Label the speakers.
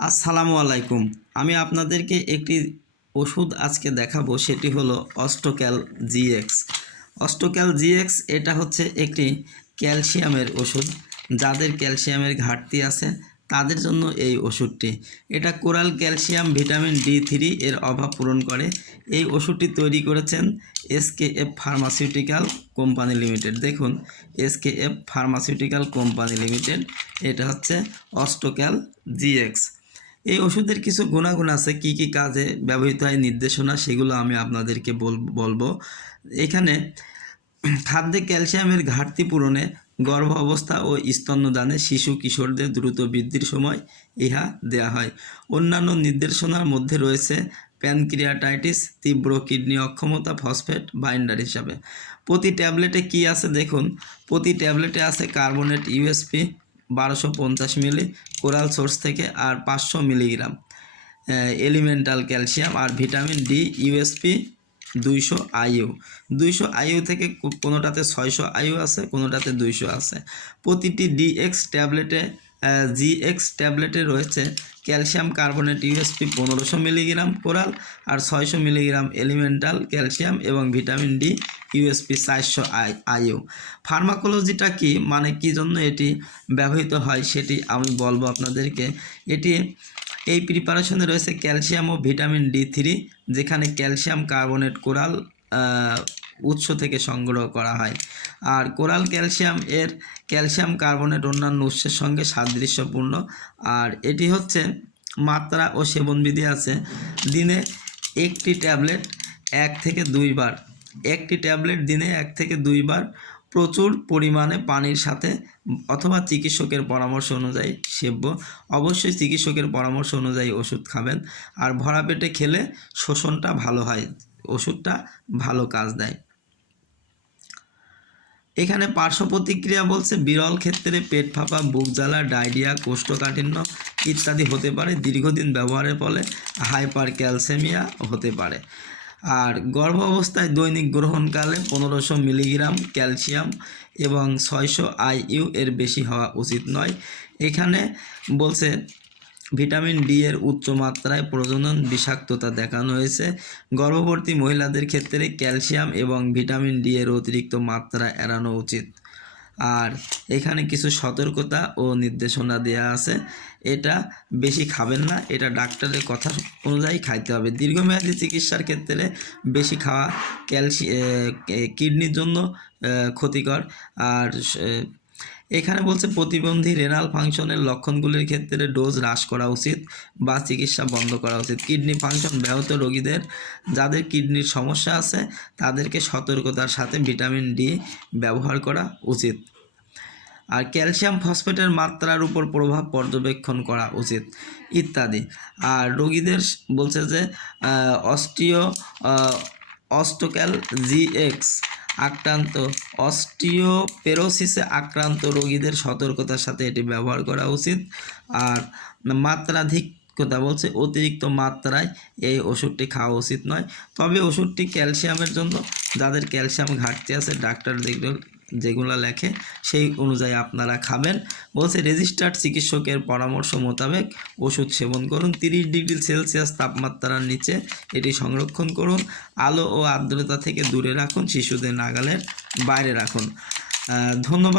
Speaker 1: আসসালামু আলাইকুম। আমি আপনাদেরকে একটি ওষুধ আজকে দেখাবো, সেটি হলো অস্টোক্যাল জিএক্স অস্টোক্যাল জিএক্স এটা হচ্ছে একটি ক্যালসিয়ামের ওষুধ। যাদের ক্যালসিয়ামের ঘাটতি আছে, তাদের জন্য এই ওষুধটি। এটা coral calcium vitamin D three এর অভাব পূরণ করে। এই ওষুধটি তৈরি করেছেন SK F pharmaceutical company limited. দেখুন SK F pharmaceutical company limited, এটা হচ্ছে অস্টোক্যাল জিএক্স এই ওষুধের কিছু গুণাগুণ আছে, কি কি কাজে ব্যবহৃত হয়, নির্দেশনা সেগুলো আমি আপনাদেরকে বল, বলব। এখানে খাদ্যে ক্যালসিয়ামের ঘাটতি পূরণে গর্ভ অবস্থা ও স্তন্যদানে শিশু কিশোরদের দ্রুত বৃদ্ধির সময় ইহা দেয়া হয়। অন্যান্য নির্দেশনার মধ্যে রয়েছে প্যানক্রিয়াটাইটিস, তীব্র কিডনি অক্ষমতা, ফসফেট বাইন্ডার হিসাবে। প্রতি ট্যাবলেটে কি আছে দেখুন, প্রতি ট্যাবলেটে আছে কার্বনেট, ইউএসপি বারোশো পঞ্চাশ মিলি কোরাল সোর্স থেকে আর পাঁচশো মিলিগ্রাম এলিমেন্টাল ক্যালসিয়াম আর ভিটামিন ডি ইউএসপি দুইশো আইইউ দুইশো আইইউ থেকে কোনোটাতে ছয়শো আইইউ আছে, কোনোটাতে দুইশো আছে। প্রতিটি ডিএক্স ট্যাবলেটে জিএক্স ট্যাবলেটে রয়েছে ক্যালসিয়াম কার্বনেট ইউএসপি পনেরোশো মিলিগ্রাম কোরাল আর ছয়শো মিলিগ্রাম এলিমেন্টাল ক্যালসিয়াম এবং ভিটামিন ডি ইউএসপি চারশো আই আইইউ ফার্মাকোলজিটা কি? মানে কি জন্য এটি ব্যবহৃত হয় সেটি আমি বলব আপনাদেরকে। এটি, এই প্রিপারেশনে রয়েছে ক্যালসিয়াম ও ভিটামিন ডি থ্রি, যেখানে ক্যালসিয়াম কার্বনেট কোরাল উৎস থেকে সংগ্রহ করা হয়। আর কোরাল ক্যালসিয়াম এর ক্যালসিয়াম কার্বনেট অন্যান্য উৎসের সঙ্গে সাদৃশ্যপূর্ণ। আর এটি হচ্ছে মাত্রা ও সেবনবিধি আছে। দিনে একটি ট্যাবলেট এক থেকে দুইবার একটি ট্যাবলেট দিনে এক থেকে দুইবার প্রচুর পরিমাণে পানির সাথে অথবা চিকিৎসকের পরামর্শ অনুযায়ী সেব্য। অবশ্যই চিকিৎসকের পরামর্শ অনুযায়ী ওষুধ খাবেন। আর ভরা পেটে খেলে শোষণটা ভালো হয়, ওষুধটা ভালো কাজ দেয়। এখানে পার্শ্ব প্রতিক্রিয়া বলছে, বিরল ক্ষেত্রে পেট ফাঁপা, বুক জ্বালা, ডায়রিয়া, কোষ্ঠকাঠিন্য ইত্যাদি হতে পারে। দীর্ঘদিন ব্যবহারের ফলে হাইপার ক্যালসেমিয়া হতে পারে। আর গর্ভ অবস্থায় দৈনিক গ্রহণকালে পনেরোশো মিলিগ্রাম ক্যালসিয়াম এবং ছয়শো আইইউ এর বেশি হওয়া উচিত নয়। এখানে বলছে, ভিটামিন ডি এর উচ্চ মাত্রায় প্রজনন বিষাক্ততা দেখানো হয়েছে। গর্ভবতী মহিলাদের ক্ষেত্রে ক্যালসিয়াম এবং ভিটামিন ডি এর অতিরিক্ত মাত্রা এড়ানো উচিত। আর এখানে কিছু সতর্কতা ও নির্দেশনা দেয়া আছে। এটা বেশি খাবেন না, এটা ডাক্তারের কথা অনুযায়ী খাইতে হবে। দীর্ঘমেয়াদী চিকিৎসার ক্ষেত্রে বেশি খাওয়া ক্যালসি কিডনির জন্য ক্ষতিকর। আর এখানে বলছে প্রতিবন্ধী রেনাল ফাংশনের লক্ষণগুলির ক্ষেত্রে ডোজ হ্রাস করা উচিত বা চিকিৎসা বন্ধ করা উচিত। কিডনি ফাংশন ব্যাহত রোগীদের, যাদের কিডনির সমস্যা আছে, তাদেরকে সতর্কতার সাথে ভিটামিন ডি ব্যবহার করা উচিত। আর ক্যালসিয়াম ফসফেটের মাত্রার উপর প্রভাব পর্যবেক্ষণ করা উচিত, ইত্যাদি। আর রোগীদের বলছে যে অস্টিও অস্টোক্যাল জিএক্স আক্রান্ত। অস্টিওপেরোসিসে আক্রান্ত রোগীদের সতর্কতার সাথে এটি ব্যবহার করা উচিত। আর মাত্রাধিক কথা বলছে অতিরিক্ত মাত্রায় এই ওষুধটি খাওয়া উচিত নয়। তবে ওষুধটি ক্যালসিয়ামের জন্য। যাদের ক্যালসিয়াম ঘাটতি আছে, ডাক্তার যেগুলো যেগুলো লেখে সেই অনুযায়ী আপনারা খাবেন। বলছে রেজিস্টার্ড চিকিৎসকের পরামর্শ মোতাবেক ওষুধ সেবন করুন। তিরিশ ডিগ্রি সেলসিয়াস তাপমাত্রার নিচে এটি সংরক্ষণ করুন। আলো ও আর্দ্রতা থেকে দূরে রাখুন। শিশুদের নাগালের বাইরে রাখুন। ধন্যবাদ।